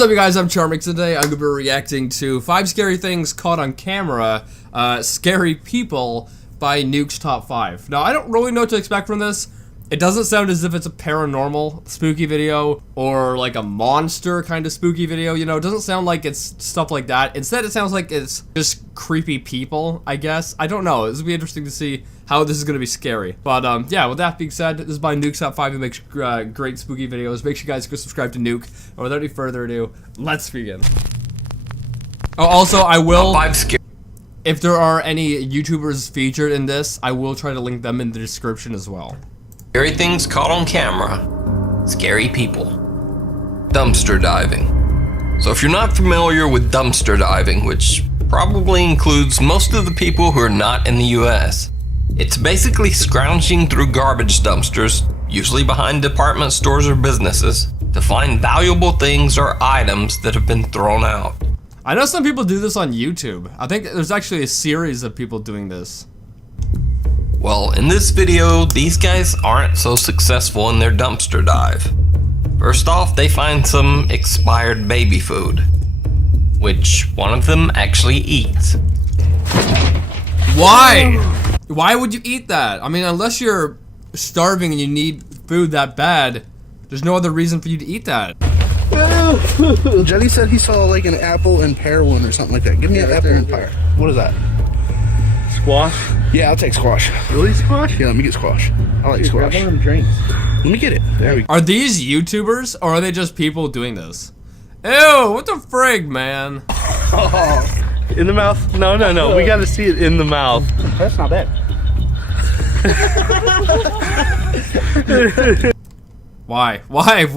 What is up, you guys? I'm Charmx. Today I'm going to be reacting to 5 scary things caught on camera, scary people by Nuke's Top 5. Now, I don't really know what to expect from this. It doesn't sound as if it's a paranormal spooky video or like a monster kind of spooky video, you know? It doesn't sound like it's stuff like that. Instead, it sounds like it's just creepy people, I guess. I don't know. This will be interesting to see how this is going to be scary. But yeah, with that being said, this is by Nuke's Top 5 who makes great spooky videos. Make sure you guys go subscribe to Nuke. And without any further ado, let's begin. Oh, also, I will... If there are any YouTubers featured in this, I will try to link them in the description as well. Scary things caught on camera. Scary people. Dumpster diving. So if you're not familiar with dumpster diving, which probably includes most of the people who are not in the US, it's basically scrounging through garbage dumpsters, usually behind department stores or businesses, to find valuable things or items that have been thrown out. I know some people do this on YouTube. I think there's actually a series of people doing this. Well, in this video, these guys aren't so successful in their dumpster dive. First off, they find some expired baby food, which one of them actually eats. Why? Why would you eat that? I mean, unless you're starving and you need food that bad, there's no other reason for you to eat that. Jenny said he saw like an apple and pear one or something like that. Give me an apple and pear. What is that? Squash? Yeah, I'll take squash. Really, squash? Yeah, let me get squash. I like squash. Grab one of them drinks. Let me get it. There we go. Are these YouTubers or are they just people doing this? Ew, what the frig, man? In the mouth? No. We gotta see it in the mouth. That's not bad. Why? Why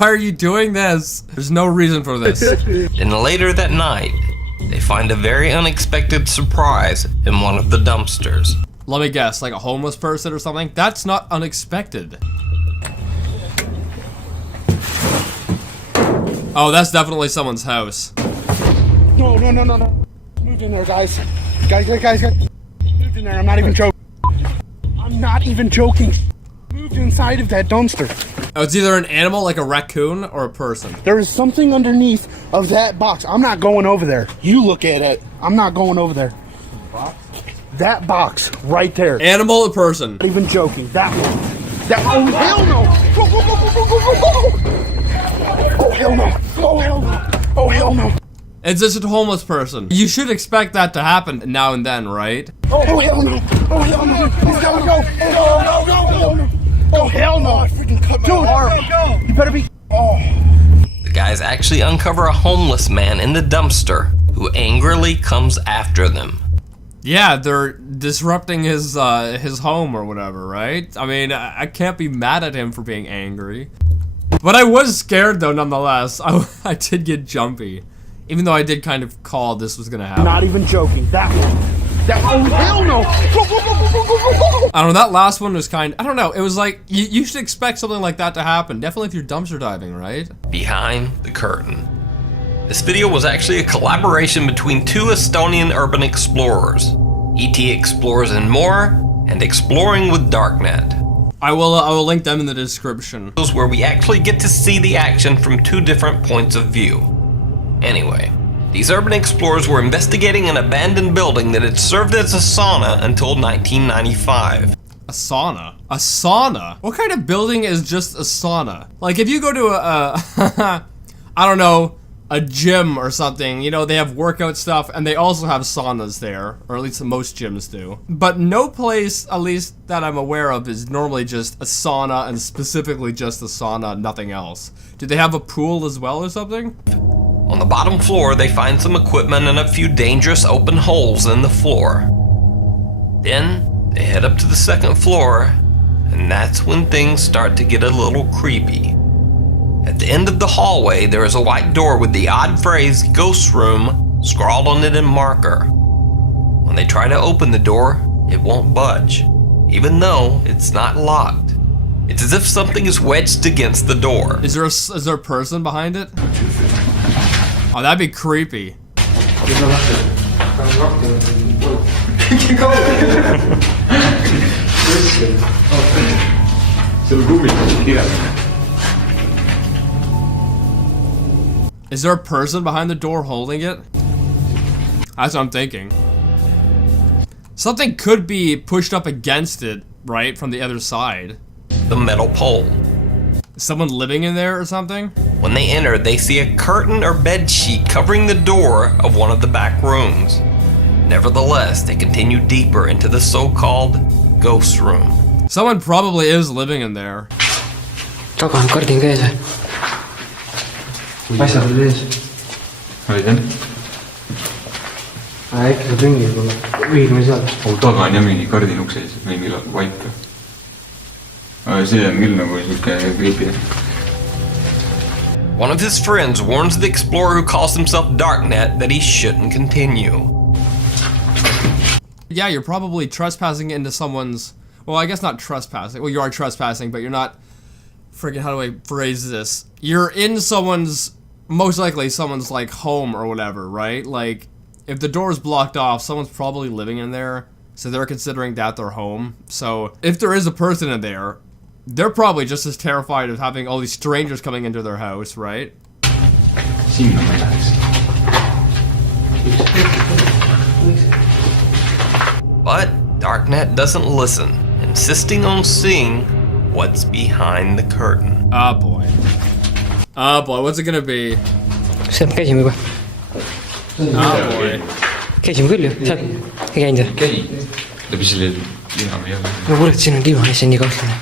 are you doing this? There's no reason for this. And later that night, they find a very unexpected surprise in one of the dumpsters. Let me guess, like a homeless person or something? That's not unexpected. Oh, that's definitely someone's house. No. Moved in there, guys. Guys. Moved in there. I'm not even joking. Moved inside of that dumpster. Oh, it's either an animal like a raccoon or a person. There is something underneath of that box. I'm not going over there. You look at it. I'm not going over there. That box right there. Animal or person? Not even joking. That one. Oh, hell no. Oh, hell no. Oh, hell no. Oh, hell no. It's just a homeless person. You should expect that to happen now and then, right? Oh, hell no. Oh, hell no. He's gotta go. No. Oh, hell no. I freaking cut my arm. You better be. Oh. The guys actually uncover a homeless man in the dumpster who angrily comes after them. Yeah, they're disrupting his home or whatever, right? I mean, I can't be mad at him for being angry. But I was scared though, nonetheless. I did get jumpy. Even though I did kind of call this was gonna happen. Not even joking. That one. Oh, hell no. I don't know, that last one was I don't know, it was like, you should expect something like that to happen. Definitely if you're dumpster diving, right? Behind the curtain. This video was actually a collaboration between 2 Estonian urban explorers, ET Explorers and More, and Exploring with Darknet. I will link them in the description. Where we actually get to see the action from 2 different points of view. Anyway, these urban explorers were investigating an abandoned building that had served as a sauna until 1995. A sauna? A sauna? What kind of building is just a sauna? Like if you go to a I don't know, a gym or something, you know, they have workout stuff and they also have saunas there, or at least most gyms do. But no place, at least that I'm aware of, is normally just a sauna and specifically just a sauna, nothing else. Do they have a pool as well or something? On the bottom floor, they find some equipment and a few dangerous open holes in the floor. Then, they head up to the 2nd floor, and that's when things start to get a little creepy. At the end of the hallway, there is a white door with the odd phrase, "Ghost Room," scrawled on it in marker. When they try to open the door, it won't budge, even though it's not locked. It's as if something is wedged against the door. Is there a person behind it? Oh, that'd be creepy. Is there a person behind the door holding it? That's what I'm thinking. Something could be pushed up against it, right, from the other side. The metal pole. Is someone living in there or something? When they enter, they see a curtain or bed sheet covering the door of one of the back rooms. Nevertheless, they continue deeper into the so-called ghost room. Someone probably is living in there. Taga on kardin käes või? Asjad olid ees. Olid jah? Äkki saab ringi tulla. Viime seal. Taga on jah mingi kardin ukseis, või millal vaip. Aga see on küll nagu siuke creepy. One of his friends warns the explorer who calls himself Darknet that he shouldn't continue. Yeah, you're probably trespassing into someone's... Well, I guess not trespassing. Well, you are trespassing, but you're not... Friggin', how do I phrase this? You're in someone's... Most likely someone's, like, home or whatever, right? Like, if the door's blocked off, someone's probably living in there. So they're considering that their home. So, if there is a person in there, they're probably just as terrified of having all these strangers coming into their house, right? Sinna ma ei läheks. But Darknet doesn't listen, insisting on seeing what's behind the curtain. Oh boy. Oh boy, what's it gonna be? Sealt käisime juba. Oh boy. Käisime küll ju, sealt ei käinud ju. Käi. Läbi selle lina või jah? No kuule, siin on diivan, see on nii kahtlane.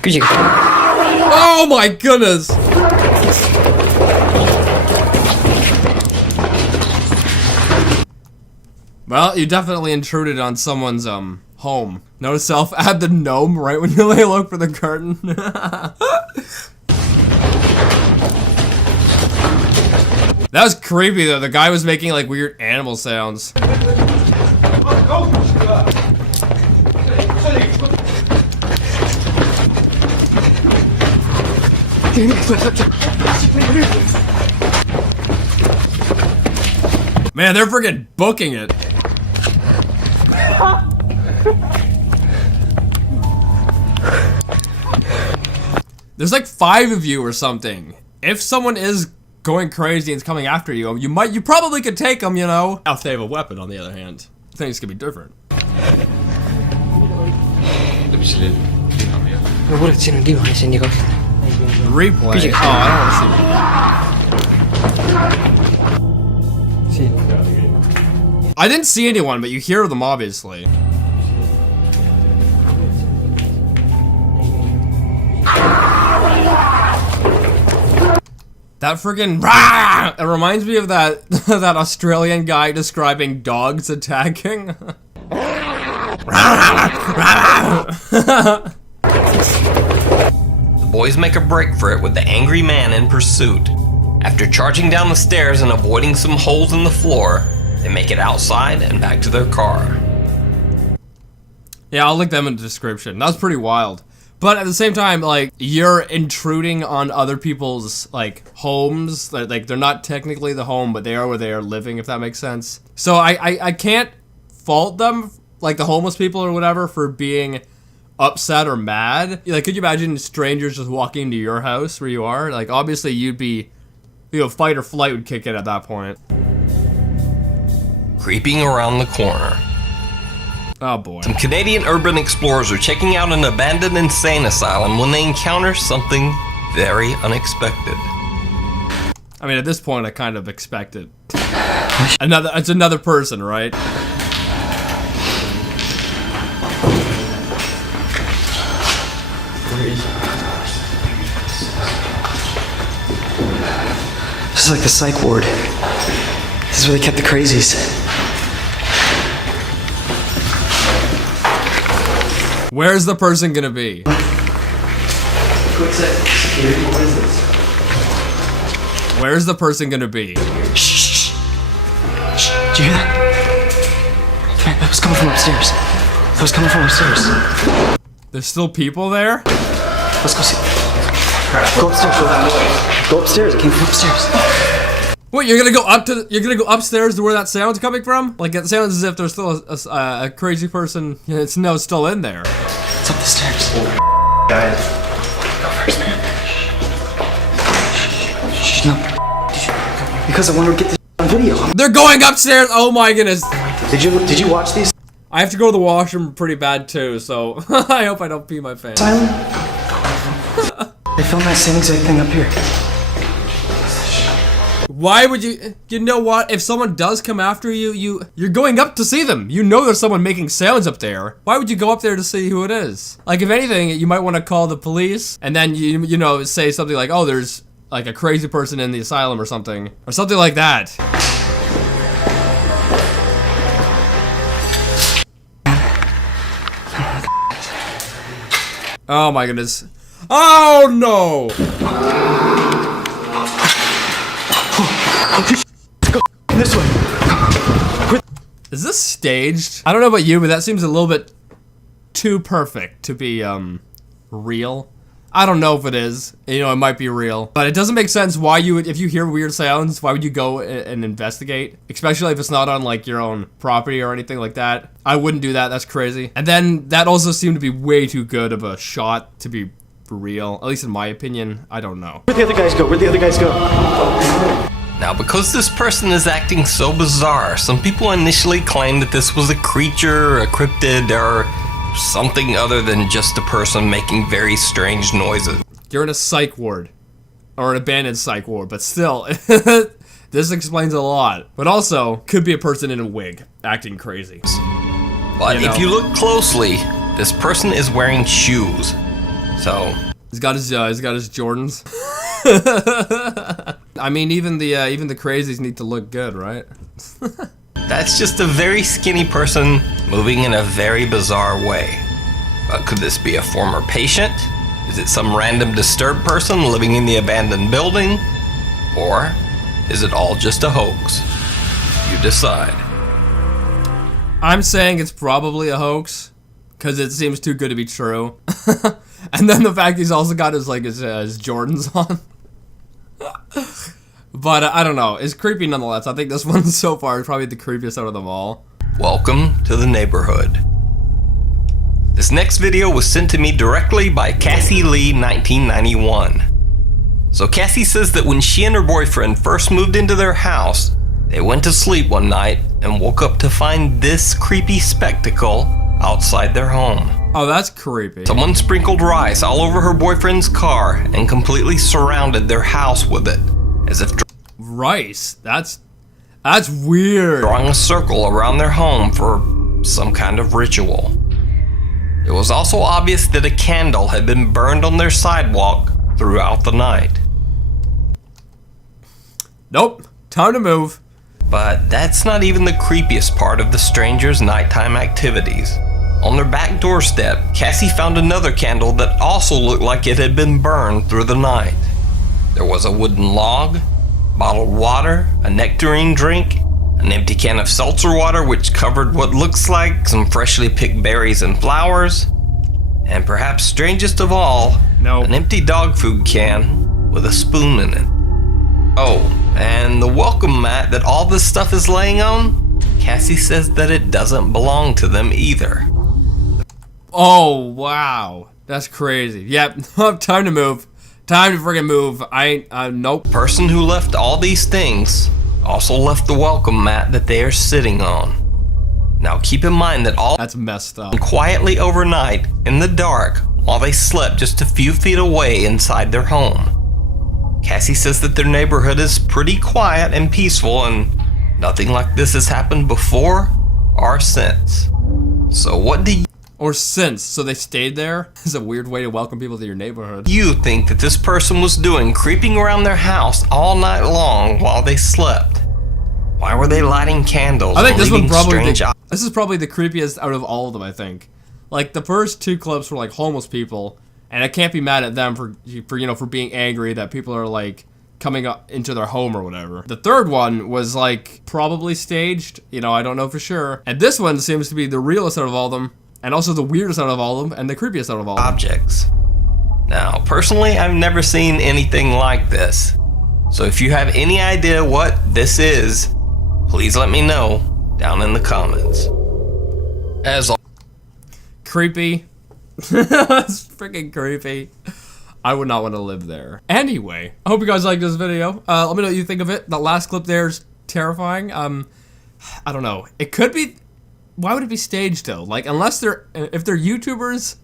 Küsige. Oh my goodness! Well, you definitely intruded on someone's home. Notice self, add the gnome right when you lay low for the curtain. That was creepy though. The guy was making like weird animal sounds. Man, they're freaking booking it. There's like 5 of you or something. If someone is going crazy and is coming after you, you probably could take them, you know. Now, if they have a weapon, on the other hand, things could be different. Läbi selle lina või jah? No kuule, siin on diivan, see on nii kahtlane. Replay. Oh, I don't want to see. Siin. I didn't see anyone, but you hear them obviously. That friggin' rah! It reminds me of that that Australian guy describing dogs attacking. The boys make a break for it with the angry man in pursuit. After charging down the stairs and avoiding some holes in the floor, they make it outside and back to their car. Yeah, I'll link them in the description. That was pretty wild. But at the same time, like, you're intruding on other people's, like, homes. Like, they're not technically the home, but they are where they are living, if that makes sense. So I can't fault them, like the homeless people or whatever, for being upset or mad. Like, could you imagine strangers just walking into your house where you are? Like, obviously you'd be, you know, fight or flight would kick in at that point. Creeping around the corner. Oh boy. Some Canadian urban explorers are checking out an abandoned insane asylum when they encounter something very unexpected. I mean, at this point, I kind of expect it. It's another person, right? This is like the psych ward. This is where they kept the crazies. Where's the person gonna be? Where's the person gonna be? Shh. Shh. Did you hear that? That was coming from upstairs. That was coming from upstairs. There's still people there? Let's go see. Go upstairs. Go upstairs. It came from upstairs. What, you're gonna go upstairs to where that sound's coming from? Like, it sounds as if there's still a crazy person, it's still in there. It's up the stairs. Guys. Go first, man. Shh, no. Because I want to get this on video. They're going upstairs. Oh my goodness. Did you watch these? I have to go to the washroom pretty bad too, so I hope I don't pee my pants. Silent? They filmed that same exact thing up here. Why would you? You know what? If someone does come after you, you're going up to see them. You know there's someone making sounds up there. Why would you go up there to see who it is? Like, if anything, you might want to call the police and then you know say something like, oh, there's like a crazy person in the asylum or something like that. Oh my goodness. Oh no! This way. Is this staged? I don't know about you, but that seems a little bit too perfect to be real. I don't know if it is. You know, it might be real. But it doesn't make sense why you would, if you hear weird sounds, why would you go and investigate? Especially if it's not on like your own property or anything like that. I wouldn't do that, that's crazy. And then that also seemed to be way too good of a shot to be real. At least in my opinion, I don't know. Where'd the other guys go? Where'd the other guys go? Now, because this person is acting so bizarre, some people initially claimed that this was a creature, a cryptid, or something other than just a person making very strange noises. You're in a psych ward. Or an abandoned psych ward, but still, this explains a lot. But also, could be a person in a wig, acting crazy. But You know. if you look closely, this person is wearing shoes. So, He's got his Jordans. I mean, even the crazies need to look good, right? that's just a very skinny person moving in a very bizarre way. Could this be a former patient? Is it some random disturbed person living in the abandoned building? Or is it all just a hoax? You decide. I'm saying it's probably a hoax, because it seems too good to be true. And then the fact he's also got his Jordans on. But I don't know. It's creepy nonetheless. I think this one so far is probably the creepiest out of them all. Welcome to the neighborhood. This next video was sent to me directly by Cassie Lee 1991. So Cassie says that when she and her boyfriend first moved into their house, they went to sleep one night and woke up to find this creepy spectacle outside their home. Oh, that's creepy. Someone sprinkled rice all over her boyfriend's car and completely surrounded their house with it, as if Rice? That's weird. drawing a circle around their home for some kind of ritual. It was also obvious that a candle had been burned on their sidewalk throughout the night. Nope. Time to move. But that's not even the creepiest part of the stranger's nighttime activities. On their back doorstep, Cassie found another candle that also looked like it had been burned through the night. There was a wooden log, bottled water, a nectarine drink, an empty can of seltzer water which covered what looks like some freshly picked berries and flowers, and perhaps strangest of all, an empty dog food can with a spoon in it. Oh, and the welcome mat that all this stuff is laying on, Cassie says that it doesn't belong to them either. Oh, wow. That's crazy. Yep. Time to move. Time to friggin' move. Nope. The person who left all these things also left the welcome mat that they are sitting on. Now keep in mind that all That's messed up. quietly overnight in the dark while they slept just a few feet away inside their home. Cassie says that their neighborhood is pretty quiet and peaceful and nothing like this has happened before or since. So what do Or since, so they stayed there? It's a weird way to welcome people to your neighborhood. you think that this person was doing creeping around their house all night long while they slept? Why were they lighting candles? I think and this one leaving probably strange this is probably the creepiest out of all of them, I think. Like the first two clips were like homeless people, and I can't be mad at them for being angry that people are like coming up into their home or whatever. The third one was like probably staged, I don't know for sure. And this one seems to be the realest out of all of them, and also the weirdest out of all of them, and the creepiest out of all of them. objects. Now, personally, I've never seen anything like this. So if you have any idea what this is, please let me know down in the comments. As Creepy. That's freaking creepy. I would not want to live there. Anyway, I hope you guys liked this video. Let me know what you think of it. That last clip there is terrifying. I don't know. It could be... Why would it be staged though? Like, unless if they're YouTubers,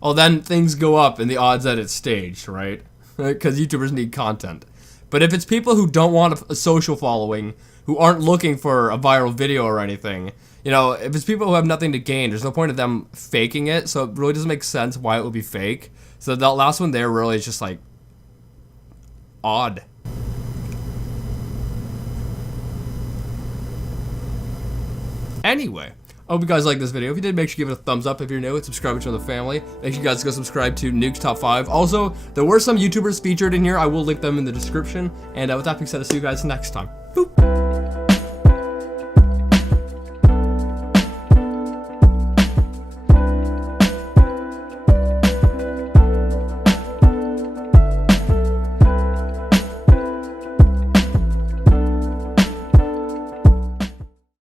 well then things go up in the odds that it's staged, right? Because YouTubers need content. But if it's people who don't want a social following, who aren't looking for a viral video or anything, you know, if it's people who have nothing to gain, there's no point of them faking it, so it really doesn't make sense why it would be fake. So that last one there really is just like odd. Anyway, I hope you guys liked this video. If you did, make sure you give it a thumbs up if you're new and subscribe to join the family. Make sure you guys go subscribe to Nuke's Top 5. Also, there were some YouTubers featured in here. I will link them in the description. And with that being said, I'll see you guys next time. Boop.